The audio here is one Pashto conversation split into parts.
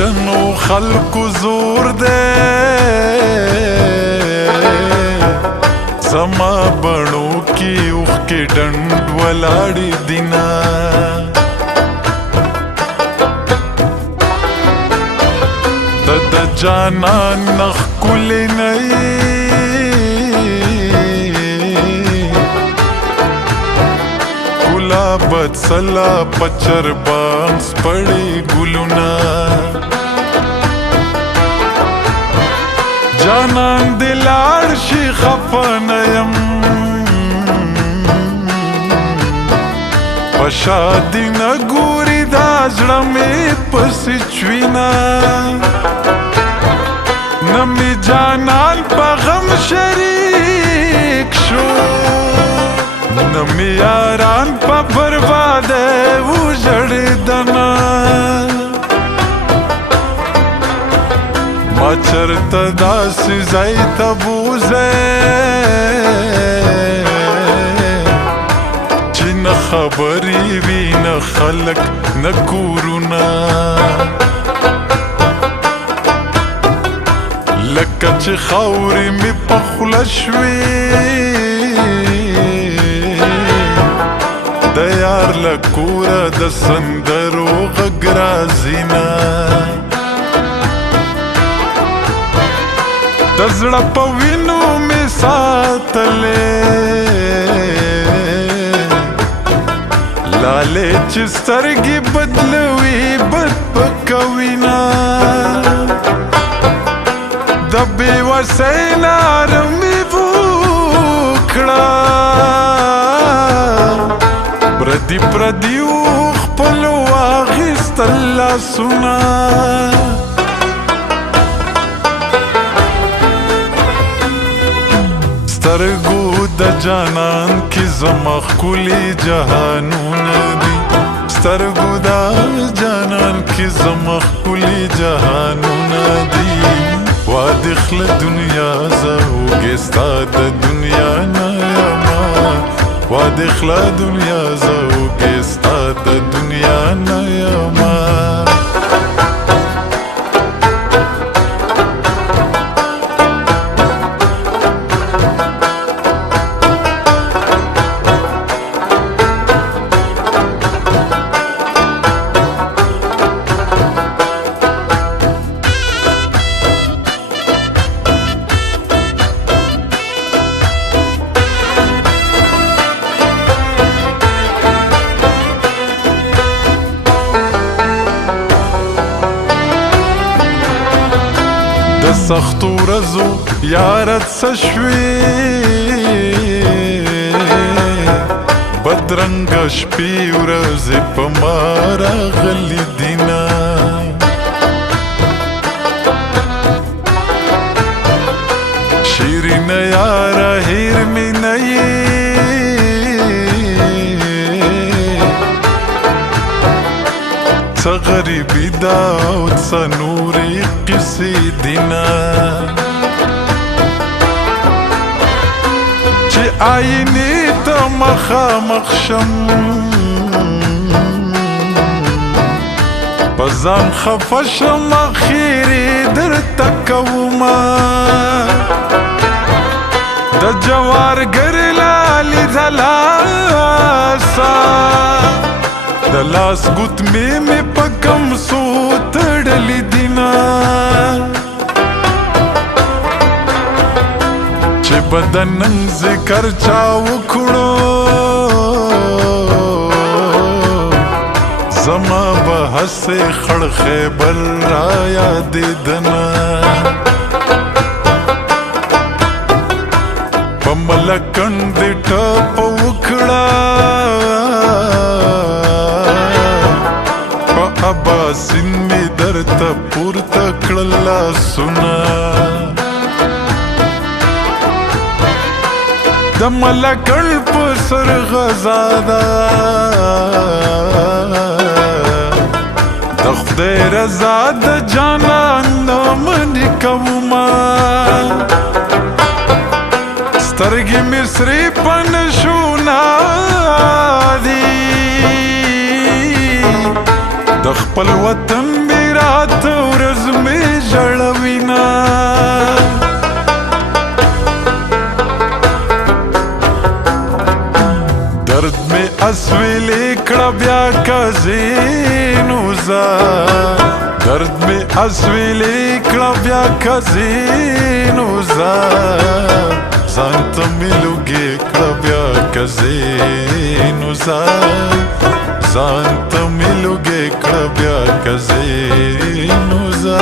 شنو خلقو زور دے زما بڼو کې اوښ کې ډنډ ولاړې دینا د جانان نخ کلی نئی گلابت سلا پچر بانس پڑی گلونا جانان دلار شي خفنیم پشادی نگوری دا زړه مې پسې چوینا نمی جانان پا غم شریک شو نمی یاران پا برباده وجڑ دنا ما چرتا داسی زیتا بوزے چی نخبری وی نخلق نکورونا لکه چې خاورې مې په خوله شوې د یار له کوره د سندرو غږ راځي نه د زړه په وینو مې ساتلې لالې چې سترګې بدلوي بد به کوي نه د بېوسۍ لاره مې وکړه پردي خپلو واخیستل لاسونه سترګو د جانان کې زما ښکلي جهانونه دي سترګو د جانان کې زما ښکلي جهانونه دي وادخل دنیا زوګې ستا د دنیا نه یما وادخل دنیا زوګې ستا د دنیا نه یما د سختو ورځو یارت څه شوې بدرنګه شپې ورځې په ما راغلي دینه شیرینه یاره هیر مې نه یې څه غریبي ده او څه نورې قصې دینه چې آینې ته مخامخ شم په ځان خفه شم اخرې درته کومه د جوارګر لالې د لاسه د لاس ګوتمې مې په کمسو تړلې دینه چې بدنن ذکر چا وکړو زما به هسې خړ خیبر را یادېدنه په ملکنډ دې ټپه وکړه اباسین می درته پورته کړل لاسونه د ملکړ په سر غزا ده د خدای رضا د جانان منې کومه سترګې مې سرې په نشونه دي د خپل وطن مې راته ژړوینا درد می اسویلې کړه بیا کزینو زه درد می اسویلې کړه بیا کزینو زه ځان ته مې لوګې کړه بیا کزینو زه ځان ته مې لوګې کړه بیا کزینو زه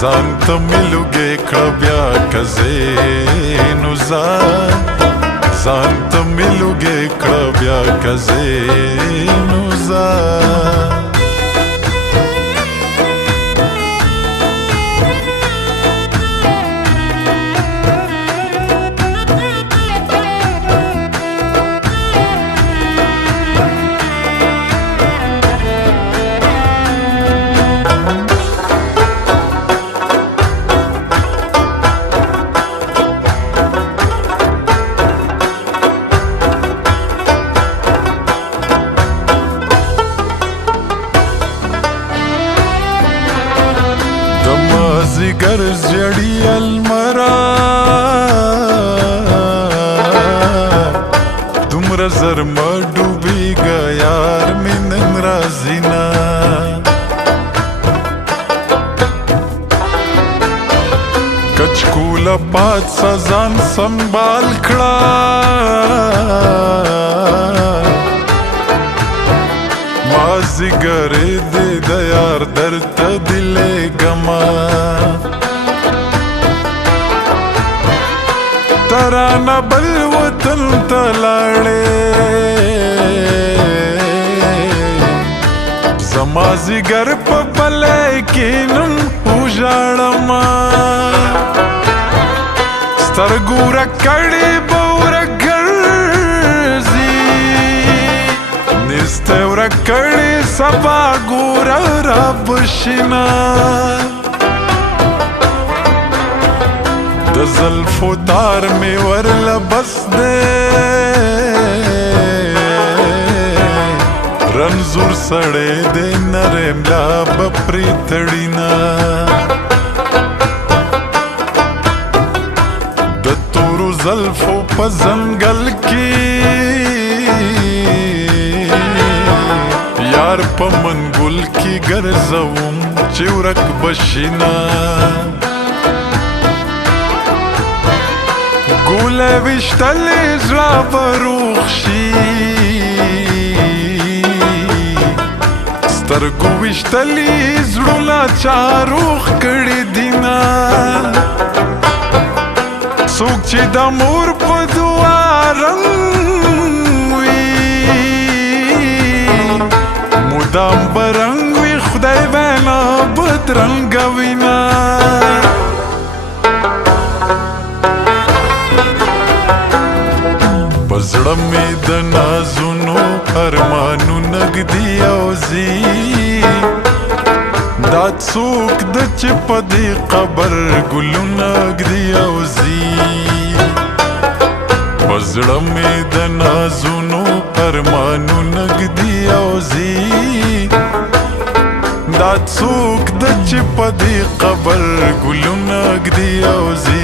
ځان ته مې لوګې کړه بیا کزینو زه ځان ته مې لوګې کړه بیا کزینو زه زگر زړی المرا دومره زر ما ډوبېږه یار مې نن راځي نه کچکوله پاڅه ځان سنبال کړه مازدیګرې دې د یار درته دلېږمه ترانه بل وطن ته لاړې زما زیګر په پلی کې نن وژاړمه سترګو راکړې به ورګرځي نسته ورکړې سبا ګوره رابشینه د زلفو تار مې ورله بس دی رنځور سړی دی نری ملا به پرې تړینه د تورو زلفو په ځنګل کې یار په منګل کې ګرځوم چې ورک بشینه ګوله ویشتلې زړه به روغ شي سترګو ویشتلې زړونه چا روغ کړي دینه څوک چې د مور په دعا رنګ وي مدام به رنګ وي خدای وینا بدرنګه وینا زړه مې د نازونو ارمانونه ږدي او ځي دا څوک ده چې په دې قبر ګلونه ږدي او ځي په زړه مې د نازونو ارمانونه ږدي او ځي دا څوک ده چې په دې قبر ګلونه ږدي او ځي